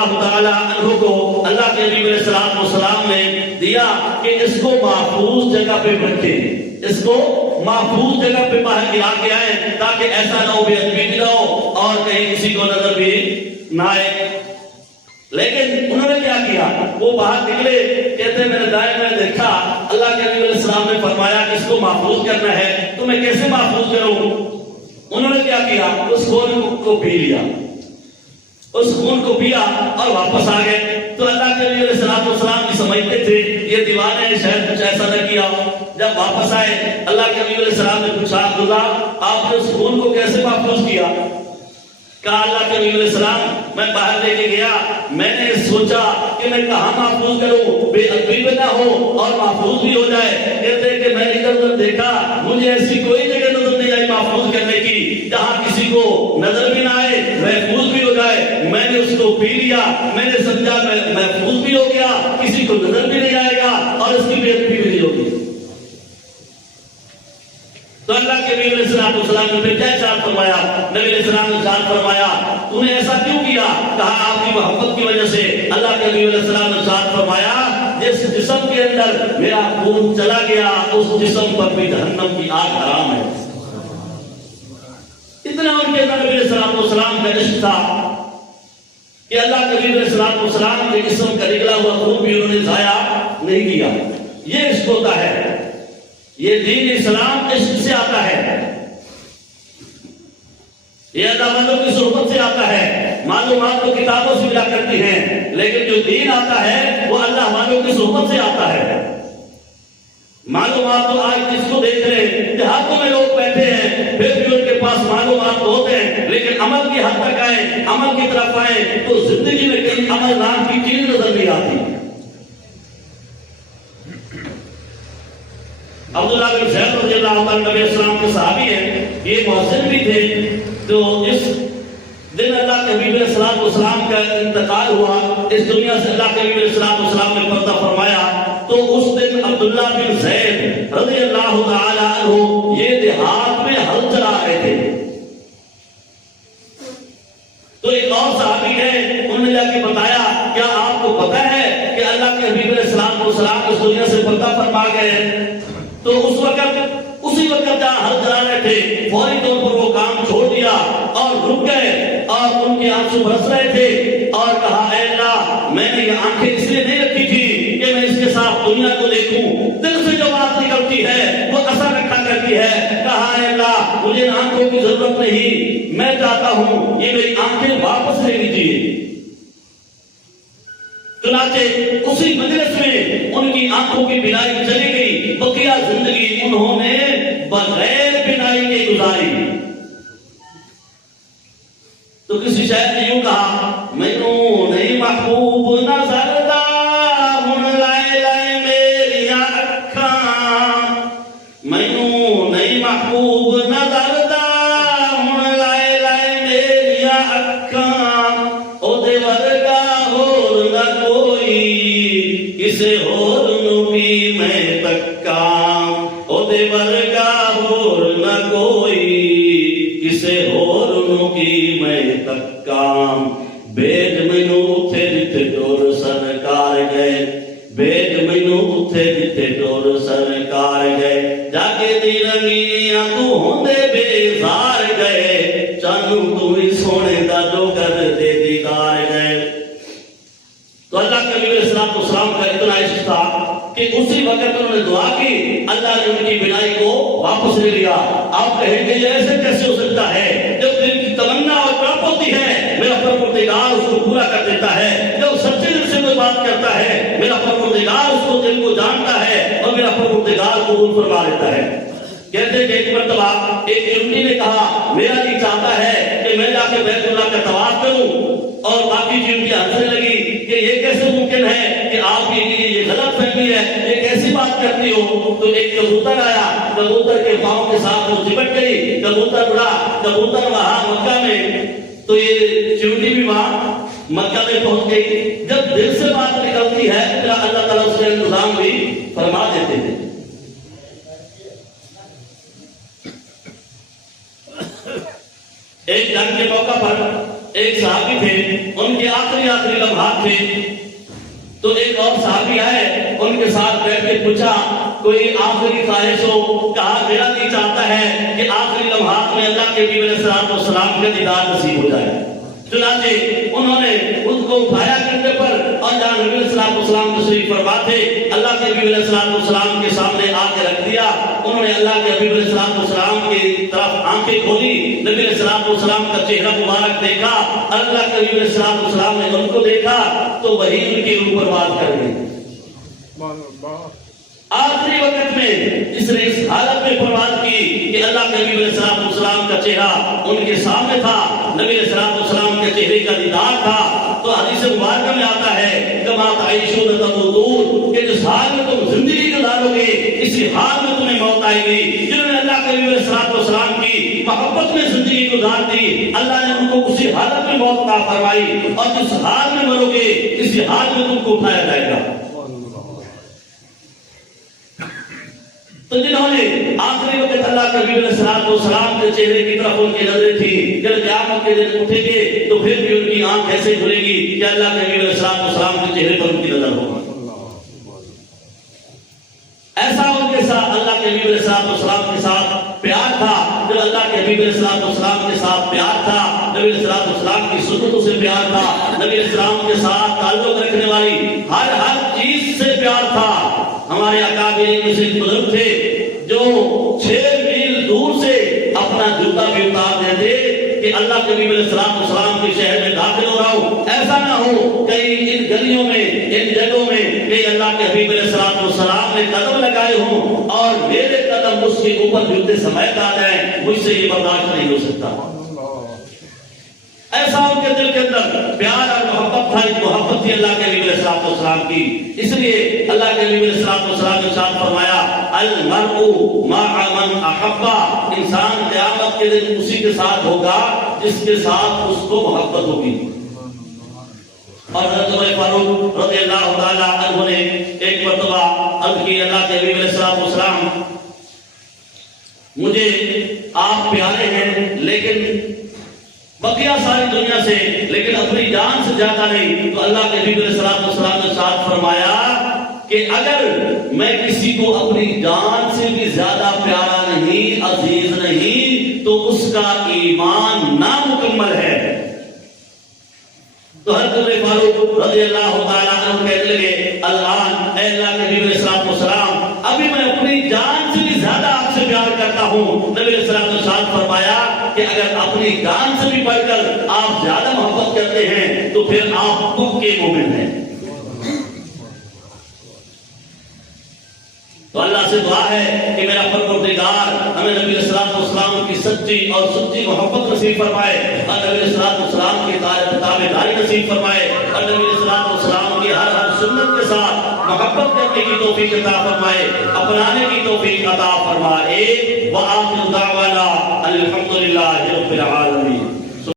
اللہ تعالی عنہ کو اللہ کے نبی علیہ السلام نے دیا کہ اس کو محفوظ جگہ پہ رکھے، اس کو محفوظ جگہ پہ باہر گرا کے آئے تاکہ ایسا نہ ہو بے ادبی بھی نہ ہو اور کہیں کسی کو نظر بھی نہ آئے۔ لیکن انہوں نے کیا کیا، وہ باہر نکلے، کہتے ہیں میں نے دائیں میں دیکھا اللہ کے نبی علیہ السلام نے فرمایا کہ اس کو محفوظ کرنا ہے تو میں کیسے محفوظ کروں؟ انہوں نے کیا کیا، اس خون کو پی لیا، اس خون کو پیا اور واپس آ گئے۔ تو اللہ کے نبی علیہ السلام کی سمجھتے تھے یہ دیوانے ہیں، شاید کچھ ایسا نہ کیا ہو۔ جب واپس آئے اللہ کے نبی علیہ السلام نے پوچھا عبداللہ آپ نے اس خون کو کیسے محفوظ کیا؟ کہا اللہ کے نبی علیہ السلام میں باہر لے کے گیا، میں نے سوچا کہ میں کہاں محفوظ کروں، بے ادبی بھی نہ ہو اور محفوظ بھی ہو جائے۔ کہتے ہیں کہ میں ادھر ادھر دیکھا، مجھے ایسی کوئی جگہ نظر نہیں آئی محفوظ کرنے کی جہاں کسی کو نظر بھی نہ آئے، محفوظ بھی ہو جائے۔ میں نے اس کو پی لیا، میں نے سمجھا میں محفوظ بھی ہو گیا، کسی کو نظر بھی نہیں آئے گا اور اس کی بے ادبی بھی نہیں ہوگی۔ تو اللہ کے نبی علیہ السلام نے پھر کیا ارشاد فرمایا؟ نبی علیہ السلام نے ارشاد فرمایا تو نے ایسا کیوں کیا؟ کہا آپ کی محبت کی وجہ سے۔ اللہ کے نبی علیہ السلام نے ارشاد فرمایا جس جسم کے اندر میرا خون چلا گیا اس جسم پر بھی جہنم کی آگ حرام ہے۔ اتنا ان کے اندر نبی علیہ السلام کا عشق تھا کہ اللہ کے نبی علیہ السلام کے جسم کا نکلا ہوا خون بھی انہوں نے ضائع نہیں کیا۔ یہ عشق ہوتا ہے، یہ دین اسلام عشق سے آتا ہے، یہ اللہ والوں کی صحبت سے آتا ہے۔ معلومات تو کتابوں سے ملا کرتی ہیں لیکن جو دین آتا ہے وہ اللہ والوں کی صحبت سے آتا ہے۔ معلومات تو آج جس کو دیکھ رہے ہیں دیہاتوں میں لوگ بیٹھے ہیں پھر بھی ان کے پاس معلومات ہوتے ہیں لیکن عمل کی حد تک آئے، عمل کی طرف آئے تو زندگی میں کئی عمل نام کی چیز نظر نہیں آتی۔ عبداللہ بن زید رضی اللہ عنہ نبی السلام کے صحابی ہیں، یہ مؤذن بھی تھے۔ تو اس دن اللہ کے حبیب علیہ السلام کا انتقال ہوا، اس دنیا سے اللہ کے حبیب علیہ السلام نے پردہ فرمایا۔ تو اس دن عبداللہ بن زید رضی اللہ تعالی عنہ یہ دیہات میں ہل چلا رہے تھے۔ تو ایک اور صحابی ہے، انہوں نے جا کے بتایا کیا آپ کو پتہ ہے کہ اللہ کے حبیب علیہ السلام اس دنیا سے پردہ فرما گئے ہیں؟ تو اسی وقت جہاں ہل چلا رہے تھے فوری طور پر وہ کام چھوڑ دیا اور رک گئے اور ان کے آنسو برس رہے تھے اور کہا اے اللہ میں نے یہ آنکھیں اس لیے نہیں رکھی تھی کہ میں اس کے ساتھ دنیا کو دیکھوں، دل سے جو بات نکلتی ہے وہ اثر رکھا کرتی ہے۔ کہا اے اللہ مجھے آنکھوں کی ضرورت نہیں، میں چاہتا ہوں یہ میری آنکھیں واپس لے لیجیے۔ چنانچہ اسی مجلس میں ان کی آنکھوں کی بینائی چلی گئی، بقیہ زندگی انہوں نے بغیر بینائی کے گزاری۔ تو کسی شاعر نے یوں کہا مینوں نہیں محبوب نظر دا ہن لائے لائے میریاں اکھاں، مینوں نہیں محبوب نظر دا ہن لائے لائے میریاں اکھاں، او دے ورگا ہور نہ کوئی کسے ہور نو بھی میں تکاں، او دے ورگا ہور نہ کوئی کسے ہور نو بھی میں تکاں۔ بیج مینوں اوتھے جتھے ٹور سرکار گئے، بیج مینوں اوتھے جتھے ٹور سرکار گئے، جا کے دی رنگینیاں تو ہوندے بیزار گئے، چانوں تو ہی سونے دا جو کر دے دیدار گئے۔ تو اللہ کے نبی علیہ السلام کا اتنا عشق تھا کہ اسی وقت انہوں نے دعا کی، اللہ نے ان کی بینائی کو واپس لے لیا۔ آپ کہیں گے یہ ایسے کیسے ہو سکتا ہے؟ جب دل کی تمنا اور طلب ہوتی ہے میرا پروردگار اس کو پورا کر دیتا ہے۔ جب سچے دل سے کوئی بات کرتا ہے میرا پروردگار اس کو دل کو جانتا ہے اور میرا پروردگار قبول فرما لیتا ہے۔ کہتے ہیں کہ ایک مرتبہ ایک یہودی نے کہا میرا جی چاہتا ہے کہ میں جا کے بیت اللہ کا طواف کروں، اور باقی چیونٹیاں ہنسنے لگی کہ یہ کیسے ممکن ہے کہ آپ کی یہ غلط فہمی ہے، یہ کیسی بات کرتی ہو؟ تو ایک کبوتر آیا، کبوتر کے پاؤں کے ساتھ وہ چپٹ گئی، کبوتر اڑا، کبوتر وہاں مکہ میں، تو یہ چیونٹی بھی وہاں مکہ میں پہنچ گئی۔ جب دل سے بات نکلتی ہے تو اللہ تعالیٰ اس کا انتظام بھی فرما دیتے ہیں۔ ایک جنگ کے موقع پر ایک صحابی تھے، ان کے آخری آخری لمحات تھے تو ایک اور صحابی آئے، ان کے ساتھ بیٹھ کے پوچھا کوئی آخری خواہش ہو؟ کہا میرا دل چاہتا ہے کہ آخری لمحات میں اللہ کے نبی علیہ السلام کا دیدار نصیب ہو جائے۔ چنانچہ انہوں نے اس کو اٹھایا کندھے پر، اور جہاں نبی علیہ السلام تشریف فرما تھے اللہ کے نبی علیہ السلام کے سامنے آ کے رکھ دیا۔ انہوں نے اللہ کے نبی علیہ السلام کی طرف آنکھیں کھولی، نبی علیہ السلام کا چہرہ مبارک دیکھا، اللہ کے نبی علیہ السلام نے ان کو دیکھا تو وہی ان کے اوپر بات کر گئی۔ آخری وقت میں اس نے اس حالت میں پرواز کی کہ اللہ کے نبی علیہ السلام کا چہرہ ان کے سامنے تھا، نبی علیہ السلام کے چہرے کا دیدار تھا۔ تو حدیث مبارکہ میں آتا ہے کما تعیشون تموتون، کہ جس حال میں تم زندگی گزارو گے اسی حال میں تمہیں موت آئے گی۔ جنہوں نے اللہ کے نبی علیہ السلام کی محبت میں زندگی گزار دی، اللہ نے ان کو اسی حالت میں موت عطا فرمائی، اور جس حال میں مرو گے اسی حال میں تم کو اٹھایا جائے گا۔ تو جنہوں نے آخری وقت اللہ کے نبی علیہ السلام کے چہرے کی طرف ان کی نظریں تھی، جب قیامت کے دن اٹھیں گے تو پھر بھی ان کی آنکھ ایسے کھلے گی کہ اللہ کے نبی علیہ السلام کے چہرے پر ان کی نظر ہوگا۔ ایسا ان کے ساتھ اللہ کے نبی علیہ السلام کے ساتھ پیار تھا، جب اللہ کے نبی علیہ السلام کے ساتھ پیار تھا، نبی علیہ السلام کی سنتوں سے پیار تھا، نبی علیہ السلام کے ساتھ تعلق رکھنے والی ہر چیز سے پیار تھا۔ ہمارے اکابرین میں سے بزرگ تھے جو 6 میل دور سے اپنا جوتا بھی اتار دیتے کہ اللہ کے نبی علیہ السلام کے شہر میں داخل ہو رہا ہوں، ایسا نہ ہو کہیں ان گلیوں میں ان جگہوں میں کہ اللہ کے نبی علیہ السلام نے قدم لگائے ہوں اور میرے قدم اس کے اوپر جوتے سمیت آ جائیں، مجھ سے یہ برداشت نہیں ہو سکتا۔ ایسا ان کے دل کے اندر پیار اور محبت تھا، محبت تھی اللہ کے نبی علیہ السلام کی۔ اس لیے اللہ کے نبی علیہ السلام نے ارشاد فرمایا المرء مع من احب، انسان قیامت کے دن اسی کے ساتھ ہوگا جس کے ساتھ اس کو محبت ہوگی۔ اور حضرت عمر فاروق رضی اللہ تعالی عنہ نے ایک مرتبہ عرض کی اللہ کے نبی علیہ السلام مجھے آپ پیارے ہیں لیکن بقیہ ساری دنیا سے، لیکن اپنی جان سے زیادہ نہیں۔ تو اللہ کے نبی علیہ السلام نے ارشاد فرمایا کہ اگر میں کسی کو اپنی جان سے بھی زیادہ پیارا نہیں، عزیز نہیں، تو اس کا ایمان نامکمل ہے۔ تو حضرت عمر فاروق رضی اللہ تعالیٰ عنہ کہنے لگے الان اے اللہ کے نبی علیہ السلام، ابھی میں اپنی جان سے بھی زیادہ آپ سے پیار کرتا ہوں۔ نبی علیہ السلام نے ارشاد فرمایا کہ اگر اپنی جان سے بھی بڑھ کر آپ زیادہ محبت کرتے ہیں تو پھر آپ پکے مومن ہیں۔ تو اللہ سے دعا ہے کہ میرا پروردگار ہمیں نبی علیہ السلام کی سچی اور سچی محبت نصیب فرمائے، اور نبی علیہ السلام کی تابعداری نصیب فرمائے، اور نبی علیہ السلام کی ہر سنت کے ساتھ محبت کرنے کی توفیق عطا فرمائے، اپنانے کی توفیق عطا فرمائے۔ وآخر دعوانا الحمدللہ رب العالمین۔